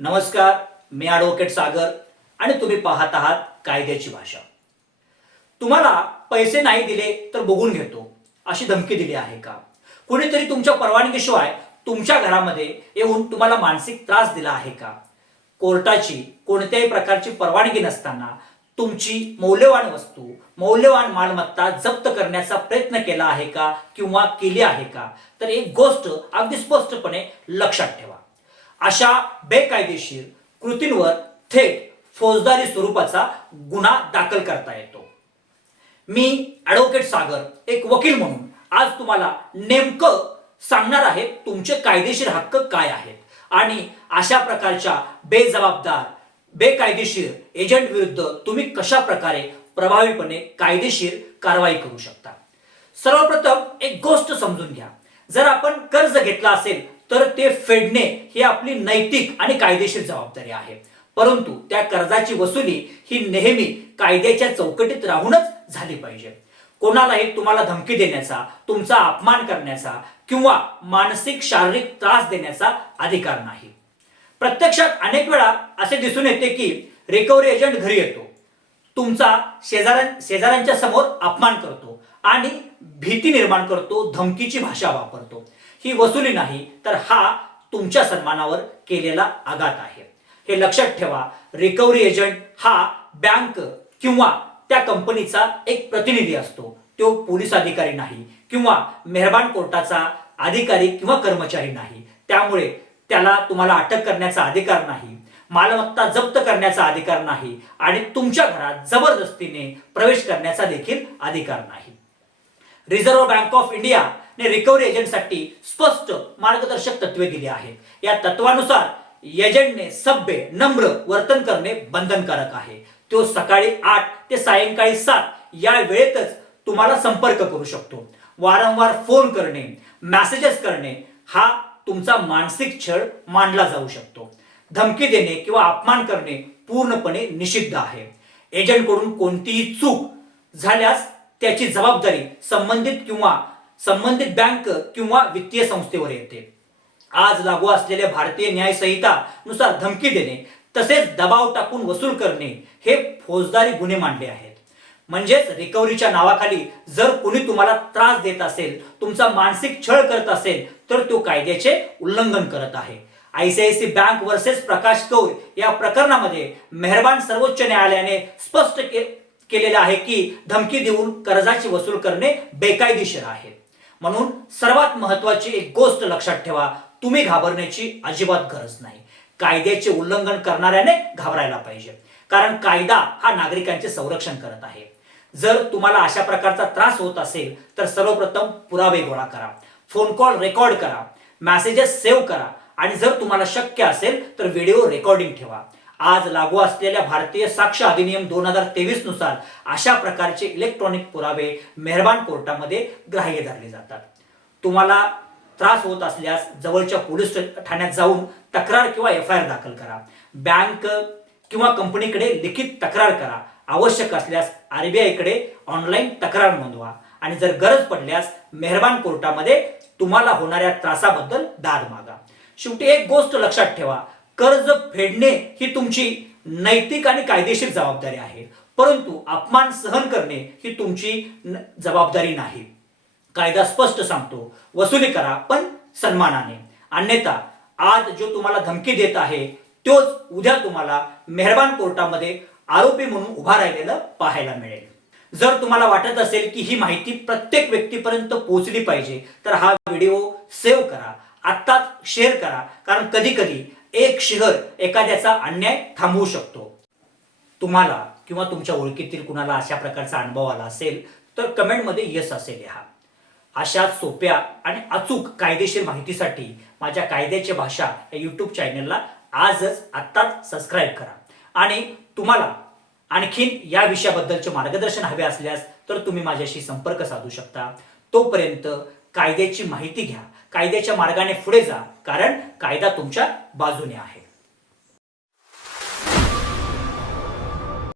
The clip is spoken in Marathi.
नमस्कार, मी ॲडव्होकेट सागर आणि तुम्ही पाहत आहात कायद्याची भाषा. तुम्हाला पैसे नाही दिले तर बघून घेतो अशी धमकी दिली आहे का? कुणीतरी तुमच्या परवानगीशिवाय तुमच्या घरामध्ये येऊन तुम्हाला मानसिक त्रास दिला आहे का? कोर्टाची कोणत्याही प्रकारची परवानगी नसताना तुमची मौल्यवान वस्तू, मौल्यवान मालमत्ता जप्त करण्याचा प्रयत्न केला आहे का किंवा केली आहे का? तर एक गोष्ट अगदी स्पष्टपणे लक्षात ठेवा. अशा बेकायदेशीर कृतींवर थेट फौजदारी स्वरूपाचा गुन्हा दाखल करता येतो. मी ॲडव्होकेट सागर एक वकील म्हणून आज तुम्हाला नेमकं सांगणार आहे तुमचे कायदेशीर हक्क काय आहेत आणि अशा प्रकारच्या बेजबाबदार बेकायदेशीर एजंट विरुद्ध तुम्ही कशा प्रकारे प्रभावीपणे कायदेशीर कारवाई करू शकता. सर्वप्रथम एक गोष्ट समजून घ्या. जर आपण कर्ज घेतला असेल तर ते फेडणे ही आपली नैतिक आणि कायदेशीर जबाबदारी आहे. परंतु त्या कर्जाची वसुली ही नेहमी कायद्याच्या चौकटीत राहूनच झाली पाहिजे. कोणालाही तुम्हाला धमकी देण्याचा, तुमचा अपमान करण्याचा किंवा मानसिक शारीरिक त्रास देण्याचा अधिकार नाही. प्रत्यक्षात अनेक वेळा असे दिसून येते की रिकव्हरी एजंट घरी येतो, तुमचा शेजाऱ्यांच्या समोर अपमान करतो आणि भीती निर्माण करतो, धमकीची भाषा वापरतो. ही वसुली नाही तर हा तुमच्या सन्मानावर केलेला आघात आहे. हे लक्षात ठेवा. रिकव्हरी एजंट हा बँक किंवा त्या कंपनीचा एक प्रतिनिधी असतो. तो पोलीस अधिकारी नाही किंवा मेहरबान कोर्टाचा अधिकारी किंवा कर्मचारी नाही. त्यामुळे त्याला तुम्हाला अटक करण्याचा अधिकार नाही, मालमत्ता जप्त करण्याचा अधिकार नाही आणि तुमच्या घरात जबरदस्तीने प्रवेश करण्याचा देखील अधिकार नाही. रिझर्व्ह बँक ऑफ इंडिया ने रिकव्हरी एजंटसाठी स्पष्ट मार्गदर्शक तत्वे दिली आहेत. या तत्वानुसार एजंटने सभ्य नम्र वर्तन करणे बंधनकारक आहे. तो सकाळी 8 ते सायंकाळी 7 या वेळेतच तुम्हाला संपर्क करू शकतो. वारंवार फोन करणे, मेसेजेस करणे हा तुमचा मानसिक छळ मानला जाऊ शकतो. धमकी देणे किंवा अपमान करणे पूर्णपणे निषिद्ध आहे. एजंटकडून कोणतीही चूक झाल्यास त्याची जबाबदारी संबंधित बँक किंवा वित्तीय संस्थेवर येते. आज लागू असलेल्या भारतीय न्याय संहिता नुसार धमकी देणे तसेच दबाव टाकून वसूल करणे हे फौजदारी गुन्हे मानले आहेत. म्हणजेच रिकव्हरीच्या नावाखाली जर कोणी तुम्हाला त्रास देत असेल, तुमचा मानसिक छळ करत असेल तर तो कायद्याचे उल्लंघन करत आहे. आयसीआयसीआय बँक वर्सेस प्रकाश कौर या प्रकरणामध्ये मेहरबान सर्वोच्च न्यायालयाने स्पष्ट केलेले आहे की धमकी देऊन कर्जाची वसूल करणे बेकायदेशीर आहे. म्हणून सर्वात महत्त्वाची एक गोष्ट लक्षात ठेवा. तुम्ही घाबरण्याची अजिबात गरज नाही. कायद्याचे उल्लंघन करणाऱ्याने घाबरायला पाहिजे, कारण कायदा हा नागरिकांचे संरक्षण करत आहे. जर तुम्हाला अशा प्रकारचा त्रास होत असेल तर सर्वप्रथम पुरावे गोळा करा, फोन कॉल रेकॉर्ड करा, मेसेजेस सेव्ह करा आणि जर तुम्हाला शक्य असेल तर व्हिडिओ रेकॉर्डिंग ठेवा. आज लागू असलेल्या भारतीय साक्ष अधिनियम 2023 नुसार अशा प्रकारचे इलेक्ट्रॉनिक पुरावे मेहरबान कोर्टामध्ये ग्राह्य धरले जातात. तुम्हाला त्रास होत असल्यास जवळच्या पोलीस ठाण्यात जाऊन तक्रार किंवा FIR दाखल करा. बँक किंवा कंपनीकडे लिखित तक्रार करा. आवश्यक असल्यास RBI कडे ऑनलाईन तक्रार नोंदवा आणि जर गरज पडल्यास मेहरबान कोर्टामध्ये तुम्हाला होणाऱ्या त्रासाबद्दल दाद मागा. शेवटी एक गोष्ट लक्षात ठेवा. कर्ज फेडणे ही तुमची नैतिक आणि कायदेशीर जबाबदारी आहे, परंतु अपमान सहन करणे ही तुमची जबाबदारी नाही. कायदा स्पष्ट सांगतो, वसुली करा पण सन्मानाने. अन्यथा आज जो तुम्हाला धमकी देत आहे तोच उद्या तुम्हाला मेहरबान कोर्टामध्ये आरोपी म्हणून उभा राहिलेलं पाहायला मिळेल. जर तुम्हाला वाटत असेल की ही माहिती प्रत्येक व्यक्तीपर्यंत पोहोचली पाहिजे तर हा व्हिडिओ सेव्ह करा, आत्ताच शेअर करा, कारण कधी कधी एक शहर एखाद्याचा अन्याय थांबवू शकतो. तुम्हाला किंवा तुमच्या ओळखीतील कुणाला अशा प्रकारचा अनुभव आला असेल तर कमेंटमध्ये येस असे लिहा. अशा सोप्या आणि अचूक कायदेशीर माहितीसाठी माझ्या कायद्याची भाषा या YouTube चॅनलला आत्ताच सबस्क्राईब करा. आणि तुम्हाला आणखीन या विषयाबद्दलचे मार्गदर्शन हवे असल्यास तर तुम्ही माझ्याशी संपर्क साधू शकता. तोपर्यंत कायद्याची माहिती घ्या, कायद्याच्या मार्गाने पुढे जा, कारण कायदा तुमच्या बाजूने आहे.